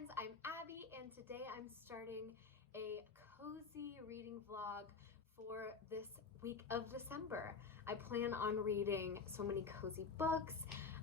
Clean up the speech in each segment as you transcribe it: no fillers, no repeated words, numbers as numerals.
friends, I'm Abby, and today I'm starting a cozy reading vlog for this week of December. I plan on reading so many cozy books.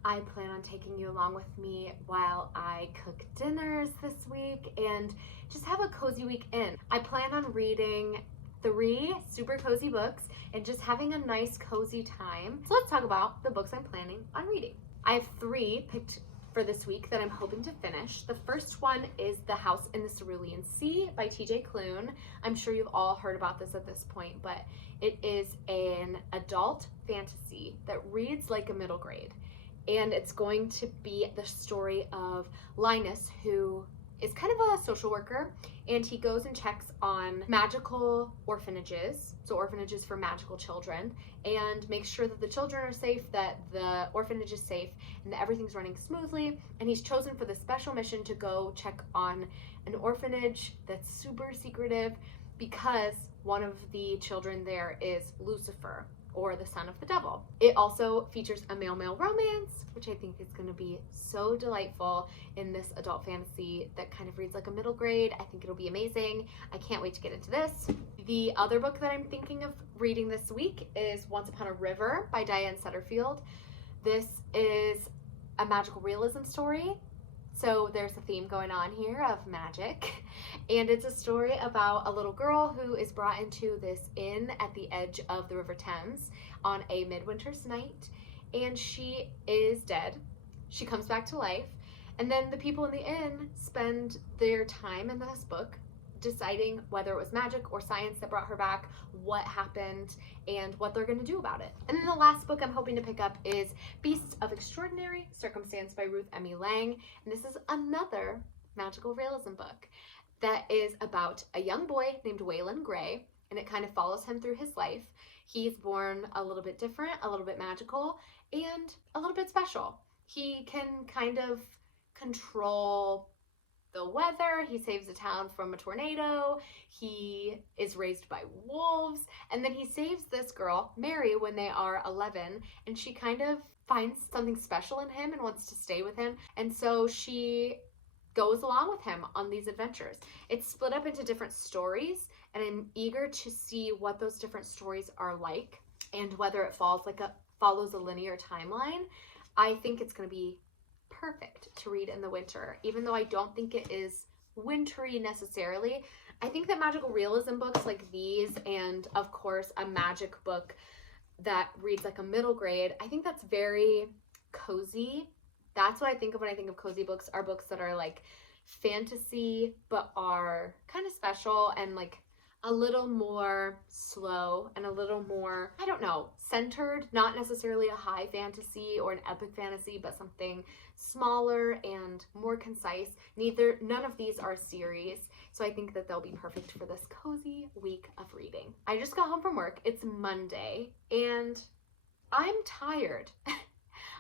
I plan on taking you along with me while I cook dinners this week and just have a cozy weekend. I plan on reading 3 super cozy books and just having a nice cozy time. So let's talk about the books I'm planning on reading. I have 3 picked for this week that I'm hoping to finish. The first one is The House in the Cerulean Sea by TJ Klune. I'm sure you've all heard about this at this point, but it is an adult fantasy that reads like a middle grade. And it's going to be the story of Linus, who is kind of a social worker, and he goes and checks on magical orphanages, so orphanages for magical children, and makes sure that the children are safe, that the orphanage is safe, and that everything's running smoothly. And he's chosen for this special mission to go check on an orphanage that's super secretive because one of the children there is Lucifer, or the son of the devil. It also features a male-male romance, which I think is going to be so delightful in this adult fantasy that kind of reads like a middle grade. I think it'll be amazing. I can't wait to get into this. The other book that I'm thinking of reading this week is Once Upon a River by Diane Setterfield. This is a magical realism story. So there's a theme going on here of magic, and it's a story about a little girl who is brought into this inn at the edge of the River Thames on a midwinter's night, and she is dead. She comes back to life, and then the people in the inn spend their time in this book deciding whether it was magic or science that brought her back, what happened, and what they're going to do about it. And then the last book I'm hoping to pick up is Beasts of Extraordinary Circumstance by Ruth Emmy Lang. And this is another magical realism book that is about a young boy named Waylon Gray, and it kind of follows him through his life. He's born a little bit different, a little bit magical, and a little bit special. He can kind of control the weather. He saves a town from a tornado. He is raised by wolves. And then he saves this girl, Mary, when they are 11. And she kind of finds something special in him and wants to stay with him. And so she goes along with him on these adventures. It's split up into different stories, and I'm eager to see what those different stories are like and whether it follows a linear timeline. I think it's going to be perfect to read in the winter, even though I don't think it is wintry necessarily. I think that magical realism books like these, and of course a magic book that reads like a middle grade, I think that's very cozy. That's what I think of when I think of cozy books, are books that are like fantasy but are kind of special and like a little more slow and a little more, I don't know, centered, not necessarily a high fantasy or an epic fantasy, but something smaller and more concise. None of these are a series, so I think that they'll be perfect for this cozy week of reading. I just got home from work. It's Monday, and I'm tired. I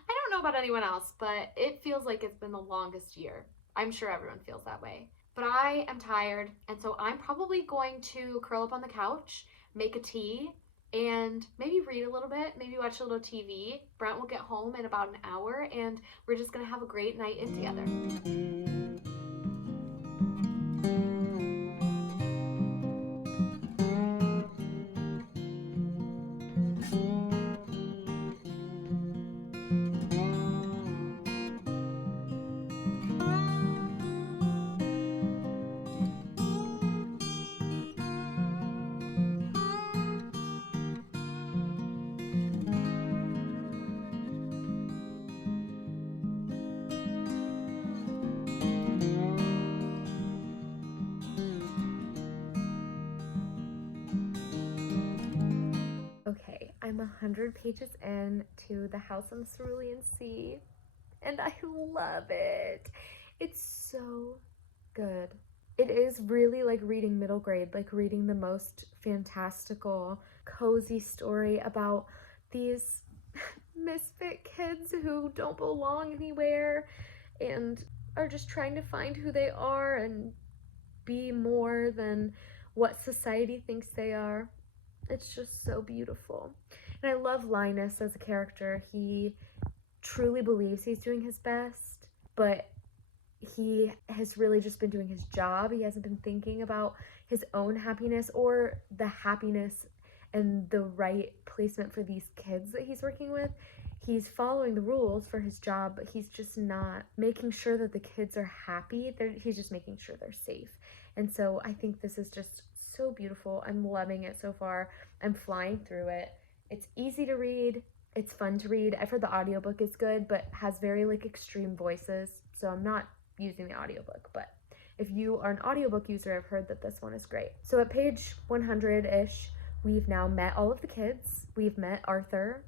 don't know about anyone else, but it feels like it's been the longest year. I'm sure everyone feels that way. But I am tired, and so I'm probably going to curl up on the couch, make a tea, and maybe read a little bit, maybe watch a little TV. Brent will get home in about an hour, and we're just gonna have a great night in together. Okay, I'm 100 pages in to The House on the Cerulean Sea, and I love it. It's so good. It is really like reading middle grade, like reading the most fantastical, cozy story about these misfit kids who don't belong anywhere and are just trying to find who they are and be more than what society thinks they are. It's just so beautiful. And I love Linus as a character. He truly believes he's doing his best, but he has really just been doing his job. He hasn't been thinking about his own happiness or the happiness and the right placement for these kids that he's working with. He's following the rules for his job, but he's just not making sure that the kids are happy. He's just making sure they're safe. And so I think this is just so beautiful. I'm loving it so far. I'm flying through it. It's easy to read. It's fun to read. I've heard the audiobook is good, but has very like extreme voices. So I'm not using the audiobook, but if you are an audiobook user, I've heard that this one is great. So at page 100-ish, we've now met all of the kids. We've met Arthur.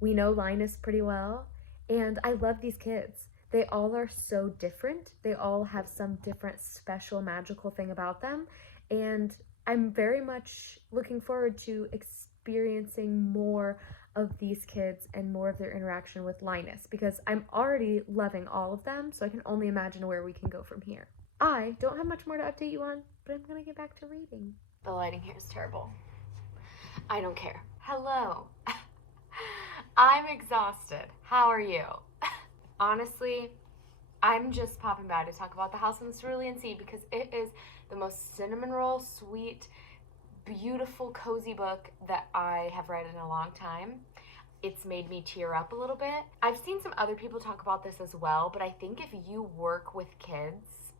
We know Linus pretty well. And I love these kids. They all are so different. They all have some different special magical thing about them. And I'm very much looking forward to experiencing more of these kids and more of their interaction with Linus, because I'm already loving all of them, so I can only imagine where we can go from here. I don't have much more to update you on, but I'm gonna get back to reading. The lighting here is terrible. I don't care. Hello. I'm exhausted. How are you? Honestly, I'm just popping by to talk about The House on the Cerulean Sea because it is the most cinnamon roll sweet, beautiful, cozy book that I have read in a long time. It's made me tear up a little bit. I've seen some other people talk about this as well, but I think if you work with kids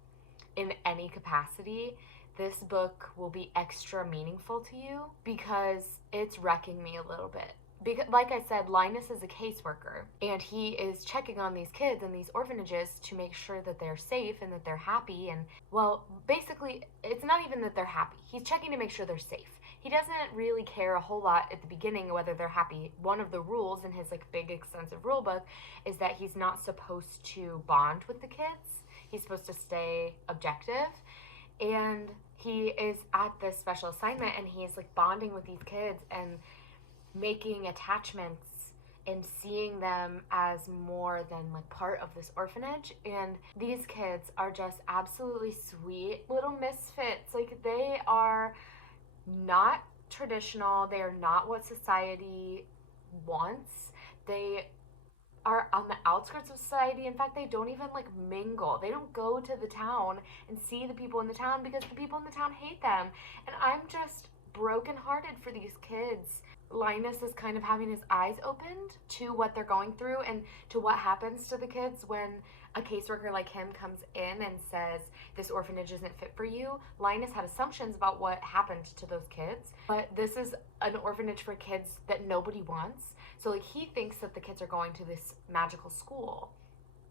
in any capacity, this book will be extra meaningful to you because it's wrecking me a little bit. Because, like I said, Linus is a caseworker, and he is checking on these kids in these orphanages to make sure that they're safe and that they're happy. And, well, basically, it's not even that they're happy. He's checking to make sure they're safe. He doesn't really care a whole lot at the beginning whether they're happy. One of the rules in his, like, big, extensive rule book is that he's not supposed to bond with the kids. He's supposed to stay objective. And he is at this special assignment, and he's, like, bonding with these kids and making attachments and seeing them as more than like part of this orphanage. And these kids are just absolutely sweet little misfits. Like, they are not traditional. They are not what society wants. They are on the outskirts of society. In fact, they don't even like mingle. They don't go to the town and see the people in the town because the people in the town hate them. And I'm just brokenhearted for these kids. Linus is kind of having his eyes opened to what they're going through and to what happens to the kids when a caseworker like him comes in and says, this orphanage isn't fit for you. Linus had assumptions about what happened to those kids, but this is an orphanage for kids that nobody wants. So like, he thinks that the kids are going to this magical school,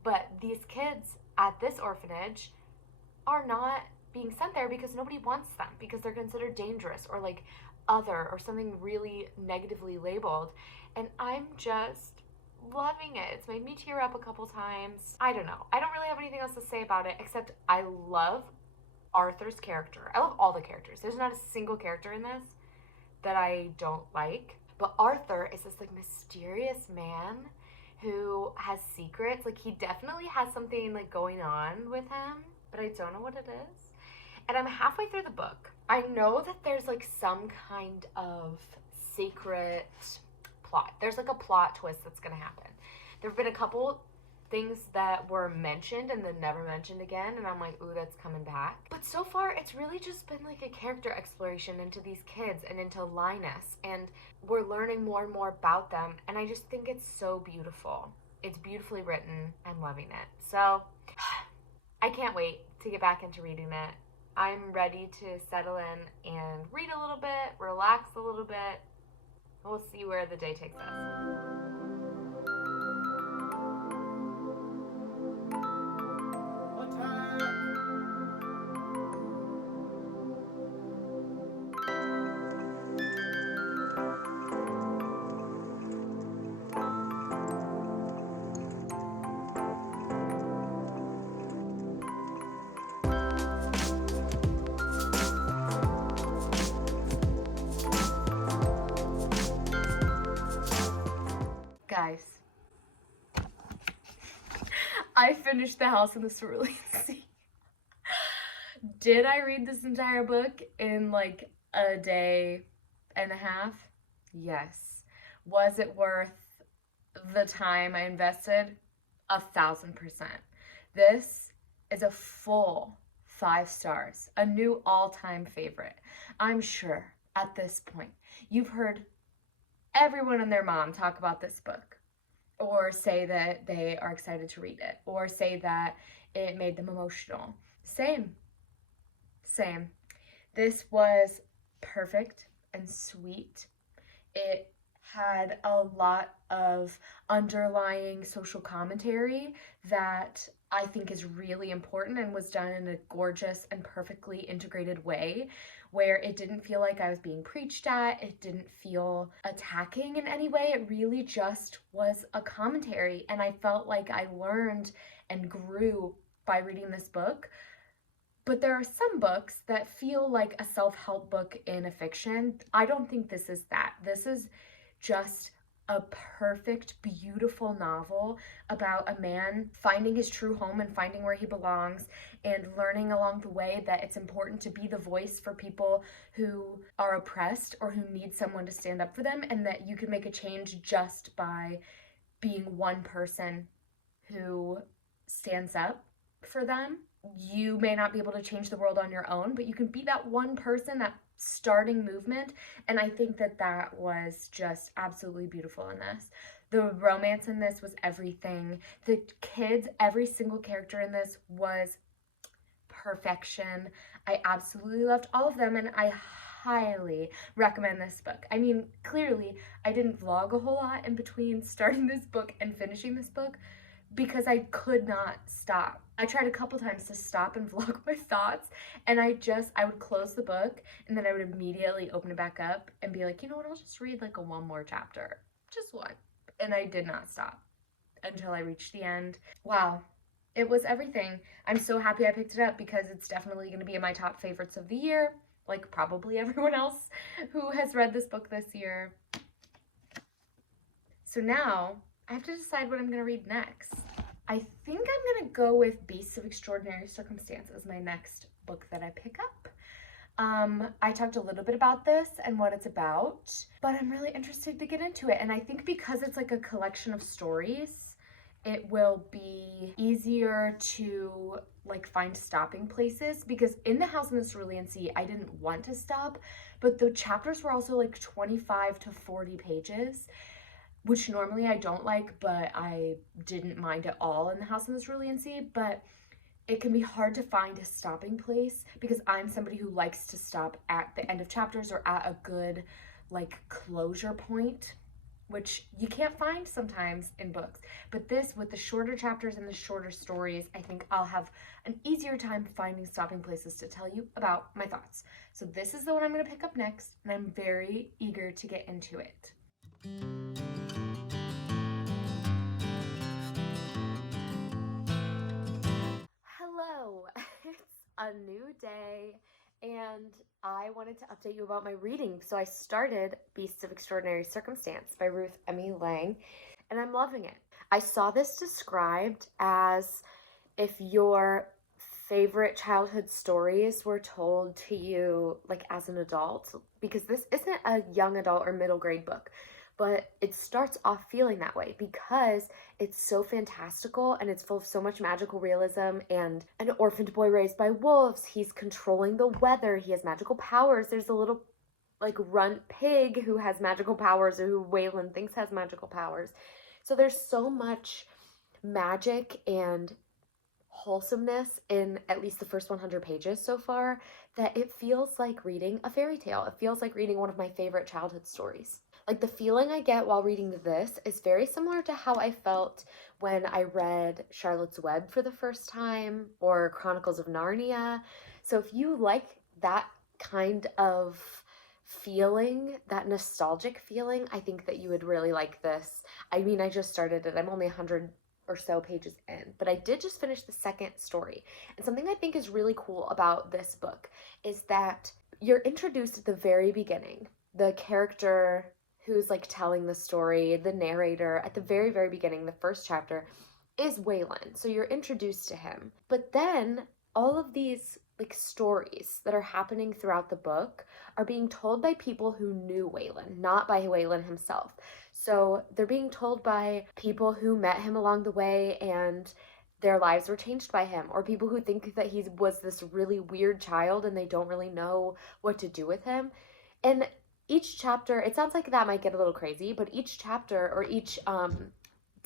but these kids at this orphanage are not being sent there because nobody wants them, because they're considered dangerous or like other or something really negatively labeled. And I'm just loving it. It's made me tear up a couple times. I don't know. I don't really have anything else to say about it except I love Arthur's character. I love all the characters. There's not a single character in this that I don't like. But Arthur is this like mysterious man who has secrets. Like, he definitely has something like going on with him, but I don't know what it is. And I'm halfway through the book. I know that there's like some kind of secret plot. There's like a plot twist that's gonna happen. There have been a couple things that were mentioned and then never mentioned again, and I'm like, ooh, that's coming back. But so far, it's really just been like a character exploration into these kids and into Linus, and we're learning more and more about them, and I just think it's so beautiful. It's beautifully written. I'm loving it. So I can't wait to get back into reading it. I'm ready to settle in and read a little bit, relax a little bit. We'll see where the day takes us. Guys, I finished The House on the Cerulean Sea. Did I read this entire book in like a day and a half? Yes. Was it worth the time I invested? 1,000%. This is a full 5 stars, a new all-time favorite. I'm sure at this point you've heard everyone and their mom talk about this book, or say that they are excited to read it, or say that it made them emotional. Same. This was perfect and sweet. It had a lot of underlying social commentary that I think is really important and was done in a gorgeous and perfectly integrated way, where it didn't feel like I was being preached at. It didn't feel attacking in any way. It really just was a commentary, and I felt like I learned and grew by reading this book. But there are some books that feel like a self-help book in a fiction. I don't think this is that. This is just a perfect, beautiful novel about a man finding his true home and finding where he belongs, and learning along the way that it's important to be the voice for people who are oppressed or who need someone to stand up for them, and that you can make a change just by being one person who stands up for them. You may not be able to change the world on your own, but you can be that one person, that starting movement. And I think that that was just absolutely beautiful in this. The romance in this was everything. The kids, every single character in this was perfection. I absolutely loved all of them, and I highly recommend this book. I mean, clearly, I didn't vlog a whole lot in between starting this book and finishing this book because I could not stop. I tried a couple times to stop and vlog my thoughts, and I would close the book, and then I would immediately open it back up and be like, you know what, I'll just read like one more chapter. Just one. And I did not stop until I reached the end. Wow. It was everything. I'm so happy I picked it up because it's definitely going to be in my top favorites of the year, like probably everyone else who has read this book this year. So now I have to decide what I'm going to read next. I think I'm going to go with Beasts of Extraordinary Circumstance as my next book that I pick up. I talked a little bit about this and what it's about, but I'm really interested to get into it. And I think because it's like a collection of stories, it will be easier to like find stopping places, because in The House in the Cerulean Sea, I didn't want to stop, but the chapters were also like 25 to 40 pages, which normally I don't like, but I didn't mind at all in The House in the Cerulean Sea. But it can be hard to find a stopping place because I'm somebody who likes to stop at the end of chapters or at a good like closure point, which you can't find sometimes in books. But this, with the shorter chapters and the shorter stories, I think I'll have an easier time finding stopping places to tell you about my thoughts. So this is the one I'm going to pick up next, and I'm very eager to get into it. Hello, it's a new day, and I wanted to update you about my reading. So I started Beasts of Extraordinary Circumstance by Ruth Emily Lang, and I'm loving it. I saw this described as if your favorite childhood stories were told to you like as an adult, because this isn't a young adult or middle grade book, but it starts off feeling that way because it's so fantastical and it's full of so much magical realism, and an orphaned boy raised by wolves, he's controlling the weather, he has magical powers, there's a little like runt pig who has magical powers, or who Waylon thinks has magical powers. So there's so much magic and wholesomeness in at least the first 100 pages so far that it feels like reading a fairy tale. It feels like reading one of my favorite childhood stories. Like, the feeling I get while reading this is very similar to how I felt when I read Charlotte's Web for the first time, or Chronicles of Narnia. So if you like that kind of feeling, that nostalgic feeling, I think that you would really like this. I mean, I just started it. I'm only 100 or so pages in, but I did just finish the second story. And something I think is really cool about this book is that you're introduced at the very beginning. The character who's like telling the story, the narrator, at the very, very beginning, the first chapter, is Waylon. So you're introduced to him. But then all of these like stories that are happening throughout the book are being told by people who knew Waylon, not by Waylon himself. So they're being told by people who met him along the way, and their lives were changed by him, or people who think that he was this really weird child and they don't really know what to do with him. And each chapter, it sounds like that might get a little crazy, but each chapter or each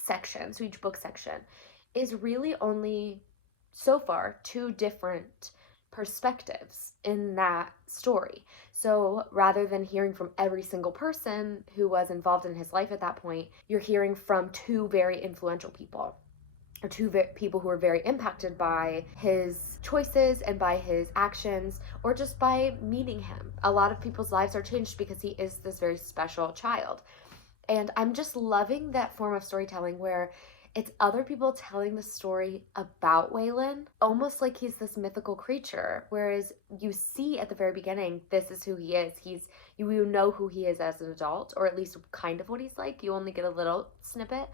section, so each book section, is really only so far 2 different perspectives in that story. So rather than hearing from every single person who was involved in his life at that point, you're hearing from 2 very influential people, or 2 people who are very impacted by his choices and by his actions, or just by meeting him. A lot of people's lives are changed because he is this very special child. And I'm just loving that form of storytelling where it's other people telling the story about Waylon, almost like he's this mythical creature. Whereas you see at the very beginning, this is who he is. You know who he is as an adult, or at least kind of what he's like. You only get a little snippet.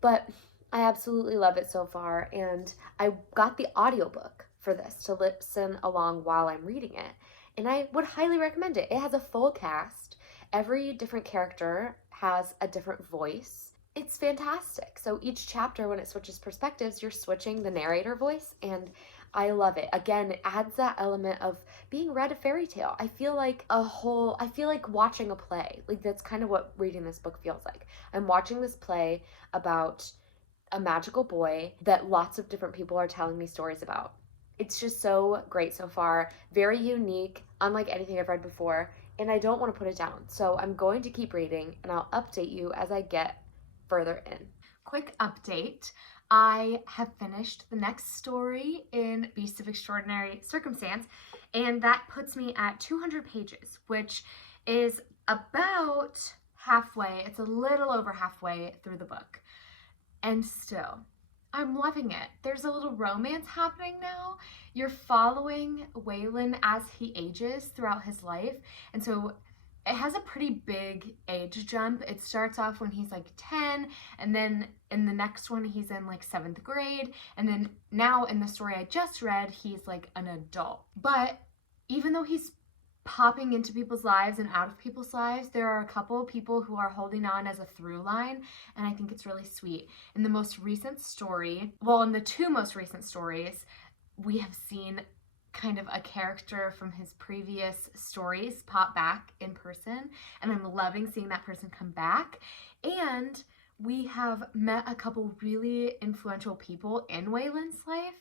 But I absolutely love it so far. And I got the audiobook for this to listen along while I'm reading it. And I would highly recommend it. It has a full cast. Every different character has a different voice. It's fantastic. So each chapter, when it switches perspectives, you're switching the narrator voice, and I love it. Again, it adds that element of being read a fairy tale. I feel like watching a play. Like, that's kind of what reading this book feels like. I'm watching this play about a magical boy that lots of different people are telling me stories about. It's just so great so far. Very unique, unlike anything I've read before, and I don't want to put it down. So I'm going to keep reading, and I'll update you as I get further in. Quick update. I have finished the next story in Beasts of Extraordinary Circumstance, and that puts me at 200 pages, which is about halfway. It's a little over halfway through the book. And still, I'm loving it. There's a little romance happening now. You're following Waylon as he ages throughout his life. And so it has a pretty big age jump. It starts off when he's like 10, and then in the next one he's in like 7th grade, and then now in the story I just read he's like an adult. But even though he's popping into people's lives and out of people's lives, there are a couple of people who are holding on as a through line, and I think it's really sweet. In the most recent story, in the 2 most recent stories, we have seen kind of a character from his previous stories pop back in person, and I'm loving seeing that person come back. And we have met a couple really influential people in Waylon's life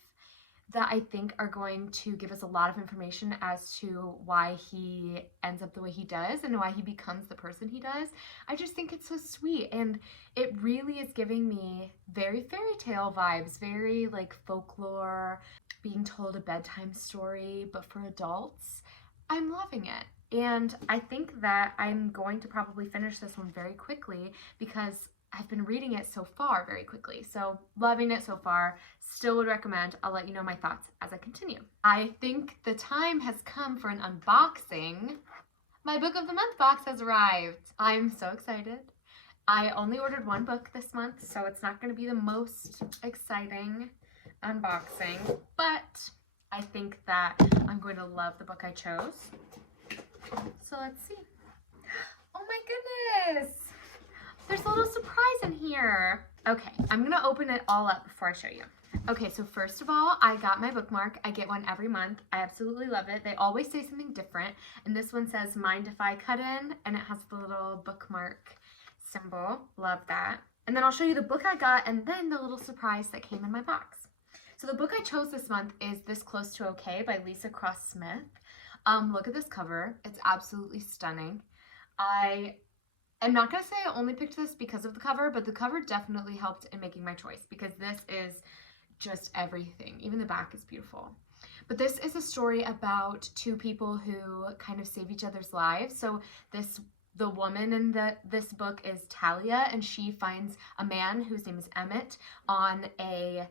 that I think are going to give us a lot of information as to why he ends up the way he does and why he becomes the person he does. I just think it's so sweet, and it really is giving me very fairy tale vibes, very like folklore, being told a bedtime story, but for adults. I'm loving it. And I think that I'm going to probably finish this one very quickly because I've been reading it so far very quickly. So loving it so far. Still would recommend. I'll let you know my thoughts as I continue. I think the time has come for an unboxing. My book of the month box has arrived. I'm so excited. I only ordered 1 book this month, so it's not going to be the most exciting unboxing, but I think that I'm going to love the book I chose. So let's see. Oh my goodness! There's a little surprise in here. Okay, I'm gonna open it all up before I show you. Okay, so first of all, I got my bookmark. I get one every month. I absolutely love it. They always say something different, and this one says "Mind if I cut in," and it has the little bookmark symbol. Love that. And then I'll show you the book I got and then the little surprise that came in my box. So the book I chose this month is This Close to Okay by Lisa Cross Smith. Look at this cover. It's absolutely stunning. I'm not going to say I only picked this because of the cover, but the cover definitely helped in making my choice because this is just everything. Even the back is beautiful. But this is a story about 2 people who kind of save each other's lives. So the woman in this book is Talia, and she finds a man whose name is Emmett on a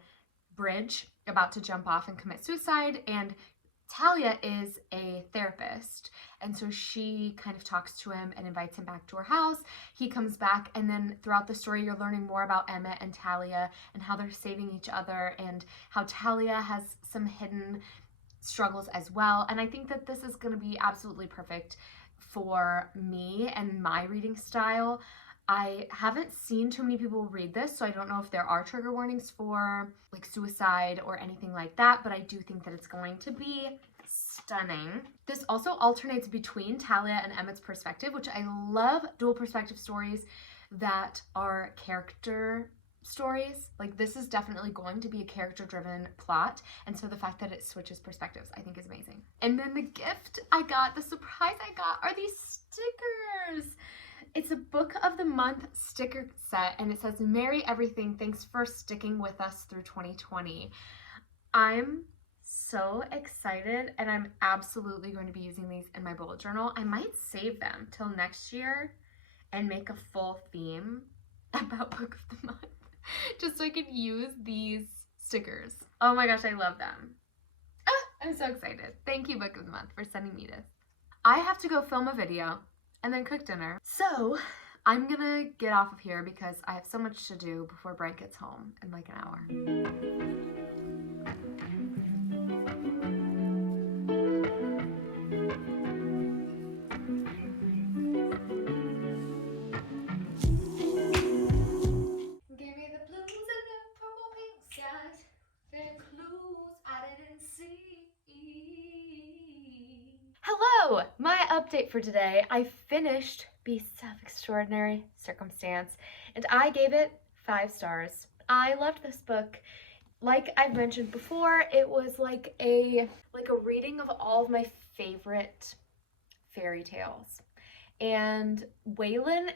bridge about to jump off and commit suicide, and Talia is a therapist, and so she kind of talks to him and invites him back to her house. He comes back, and then throughout the story you're learning more about Emmett and Talia and how they're saving each other and how Talia has some hidden struggles as well. And I think that this is going to be absolutely perfect for me and my reading style. I haven't seen too many people read this, so I don't know if there are trigger warnings for like suicide or anything like that, but I do think that it's going to be stunning. This also alternates between Talia and Emmett's perspective, which I love dual perspective stories that are character stories. Like this is definitely going to be a character driven plot, and so the fact that it switches perspectives I think is amazing. And then the gift I got, the surprise I got, are these stickers. It's a book of the month sticker set, and it says, "Merry everything, thanks for sticking with us through 2020. I'm so excited, and I'm absolutely going to be using these in my bullet journal. I might save them till next year and make a full theme about book of the month just so I could use these stickers. Oh my gosh, I love them. I'm so excited. Thank you, book of the month, for sending me this. I have to go film a video and then cook dinner. So I'm gonna get off of here because I have so much to do before Brent gets home in like an hour. Give me the blues and the purple pink skies, the clues I didn't see. Hello! My update for today. I finished Beasts of Extraordinary Circumstance and I gave it 5 stars. I loved this book. Like I've mentioned before, it was like a reading of all of my favorite fairy tales. And Waylon,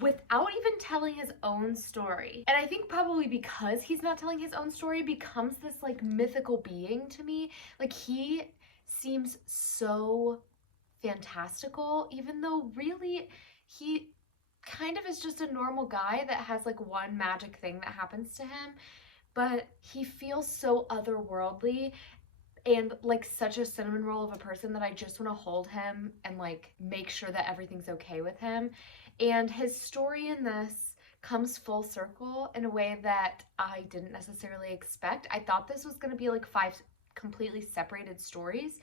without even telling his own story, and I think probably because he's not telling his own story, becomes this like mythical being to me. Like he seems so fantastical, even though really he kind of is just a normal guy that has like one magic thing that happens to him, but he feels so otherworldly and like such a cinnamon roll of a person that I just want to hold him and like make sure that everything's okay with him. And his story in this comes full circle in a way that I didn't necessarily expect. I thought this was going to be like 5 completely separated stories,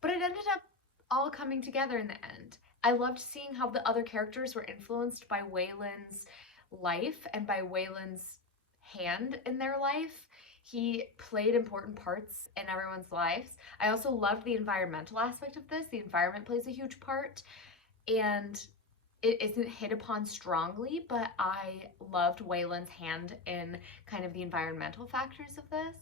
but it ended up all coming together in the end. I loved seeing how the other characters were influenced by Waylon's life and by Waylon's hand in their life. He played important parts in everyone's lives. I also loved the environmental aspect of this. The environment plays a huge part, and it isn't hit upon strongly, but I loved Waylon's hand in kind of the environmental factors of this.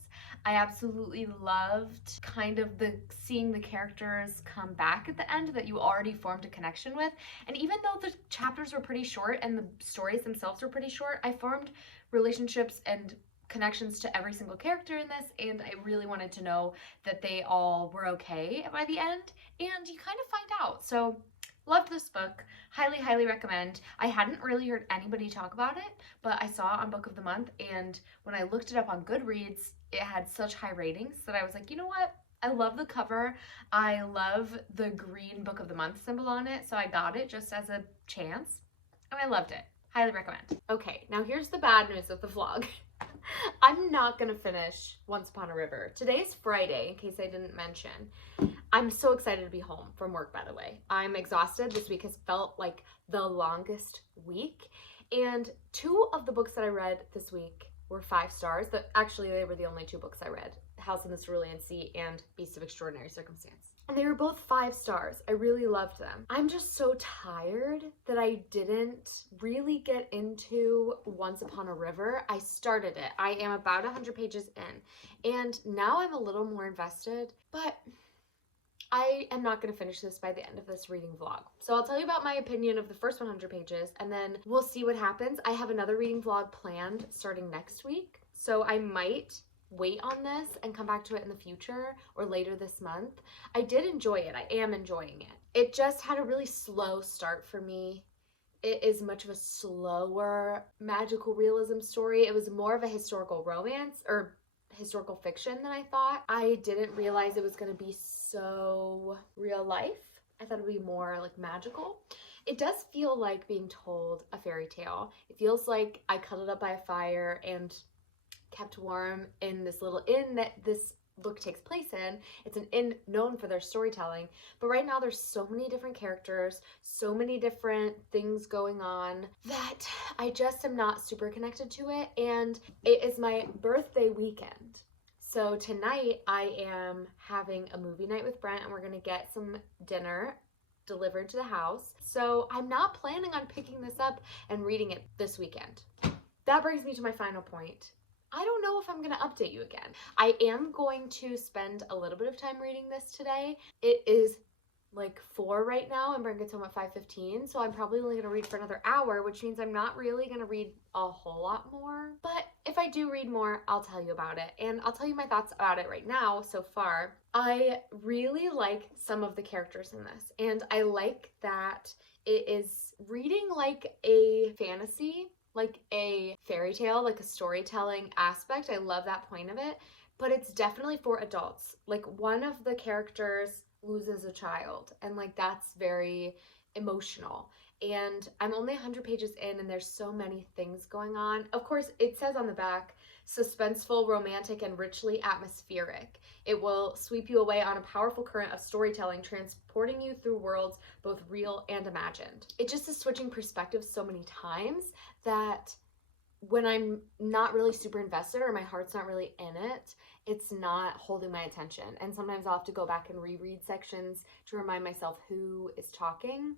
I absolutely loved kind of seeing the characters come back at the end that you already formed a connection with. And even though the chapters were pretty short and the stories themselves were pretty short, I formed relationships and connections to every single character in this, and I really wanted to know that they all were okay by the end, and you kind of find out. So loved this book. Highly, highly recommend. I hadn't really heard anybody talk about it, but I saw it on Book of the Month, and when I looked it up on Goodreads, it had such high ratings that I was like, you know what? I love the cover. I love the green Book of the Month symbol on it, so I got it just as a chance, and I loved it. Highly recommend. Okay, now here's the bad news of the vlog. I'm not gonna finish Once Upon a River. Today's Friday, in case I didn't mention. I'm so excited to be home from work, by the way. I'm exhausted. This week has felt like the longest week. And 2 of the books that I read this week were 5 stars. Actually, they were the only 2 books I read. House in the Cerulean Sea and Beast of Extraordinary Circumstance. And they were both 5 stars. I really loved them. I'm just so tired that I didn't really get into Once Upon a River. I started it. I am about 100 pages in. And now I'm a little more invested, but I am not going to finish this by the end of this reading vlog. So I'll tell you about my opinion of the first 100 pages, and then we'll see what happens. I have another reading vlog planned starting next week, so I might wait on this and come back to it in the future or later this month. I did enjoy it. I am enjoying it. It just had a really slow start for me. It is much of a slower magical realism story. It was more of a historical romance or historical fiction than I thought. I didn't realize it was going to be so real life. I thought it would be more like magical. It does feel like being told a fairy tale. It feels like I cuddled up by a fire and kept warm in this little inn that this book takes place in. It's an inn known for their storytelling, but right now there's so many different characters, so many different things going on that I just am not super connected to it, and it is my birthday weekend. So tonight I am having a movie night with Brent, and we're gonna get some dinner delivered to the house. So I'm not planning on picking this up and reading it this weekend. That brings me to my final point. I don't know if I'm going to update you again. I am going to spend a little bit of time reading this today. It is like 4 right now, and Brent gets home at 5:15, so I'm probably only going to read for another hour, which means I'm not really going to read a whole lot more. But if I do read more, I'll tell you about it, and I'll tell you my thoughts about it right now so far. I really like some of the characters in this, and I like that it is reading like a fantasy, like a fairy tale, like a storytelling aspect. I love that point of it, but it's definitely for adults. Like, one of the characters loses a child, and like that's very emotional, and I'm only 100 pages in, and there's so many things going on. Of course, it says on the back, suspenseful, romantic, and richly atmospheric. It will sweep you away on a powerful current of storytelling, transporting you through worlds both real and imagined. It just is switching perspectives so many times that when I'm not really super invested or my heart's not really in it, it's not holding my attention. And sometimes I'll have to go back and reread sections to remind myself who is talking.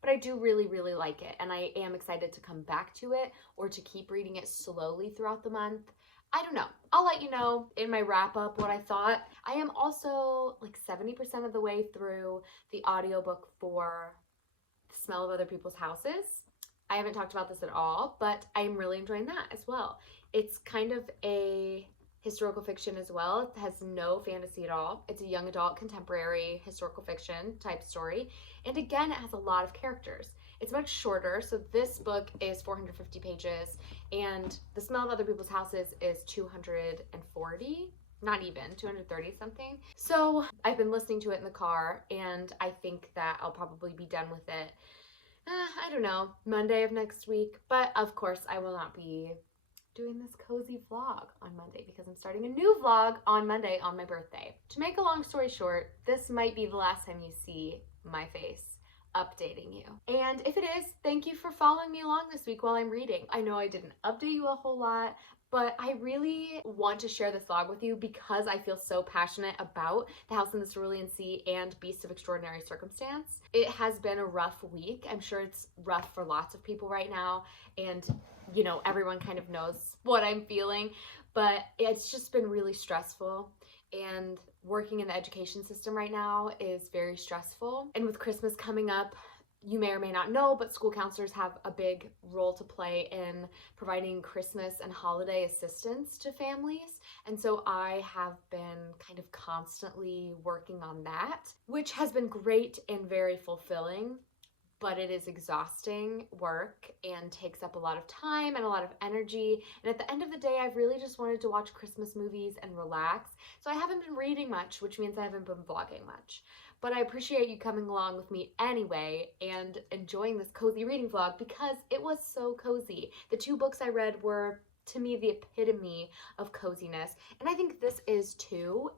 But I do really, really like it, and I am excited to come back to it or to keep reading it slowly throughout the month. I don't know. I'll let you know in my wrap up what I thought. I am also like 70% of the way through the audiobook for The Smell of Other People's Houses. I haven't talked about this at all, but I'm really enjoying that as well. It's kind of a historical fiction as well. It has no fantasy at all. It's a young adult contemporary historical fiction type story. And again, it has a lot of characters. It's much shorter. So this book is 450 pages, and The Smell of Other People's Houses is 240, not even 230 something. So I've been listening to it in the car, and I think that I'll probably be done with it, I don't know, Monday of next week. But of course, I will not be doing this cozy vlog on Monday because I'm starting a new vlog on Monday on my birthday. To make a long story short, this might be the last time you see my face updating you. And if it is, thank you for following me along this week while I'm reading. I know I didn't update you a whole lot, but I really want to share this vlog with you because I feel so passionate about The House in the Cerulean Sea and Beasts of Extraordinary Circumstance. It has been a rough week. I'm sure it's rough for lots of people right now, and you know, everyone kind of knows what I'm feeling, but it's just been really stressful, and working in the education system right now is very stressful. And with Christmas coming up, you may or may not know, but school counselors have a big role to play in providing Christmas and holiday assistance to families. And so I have been kind of constantly working on that, which has been great and very fulfilling, but it is exhausting work and takes up a lot of time and a lot of energy. And at the end of the day, I've really just wanted to watch Christmas movies and relax. So I haven't been reading much, which means I haven't been vlogging much. But I appreciate you coming along with me anyway and enjoying this cozy reading vlog because it was so cozy. The 2 books I read were, to me, the epitome of coziness. And I think this is too.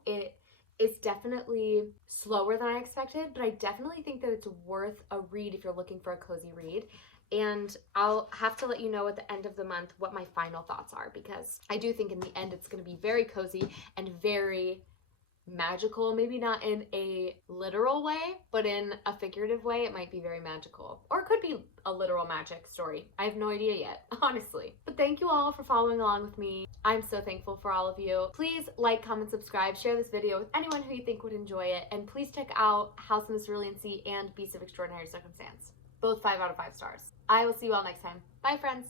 It's definitely slower than I expected, but I definitely think that it's worth a read if you're looking for a cozy read. And I'll have to let you know at the end of the month what my final thoughts are, because I do think in the end it's going to be very cozy and very magical. Maybe not in a literal way, but in a figurative way, it might be very magical. Or it could be a literal magic story. I have no idea yet, honestly. But thank you all for following along with me. I'm so thankful for all of you. Please like, comment, subscribe, share this video with anyone who you think would enjoy it, and please check out House in the Cerulean Sea and Beasts of Extraordinary Circumstance. Both 5 out of 5 stars. I will see you all next time. Bye, friends.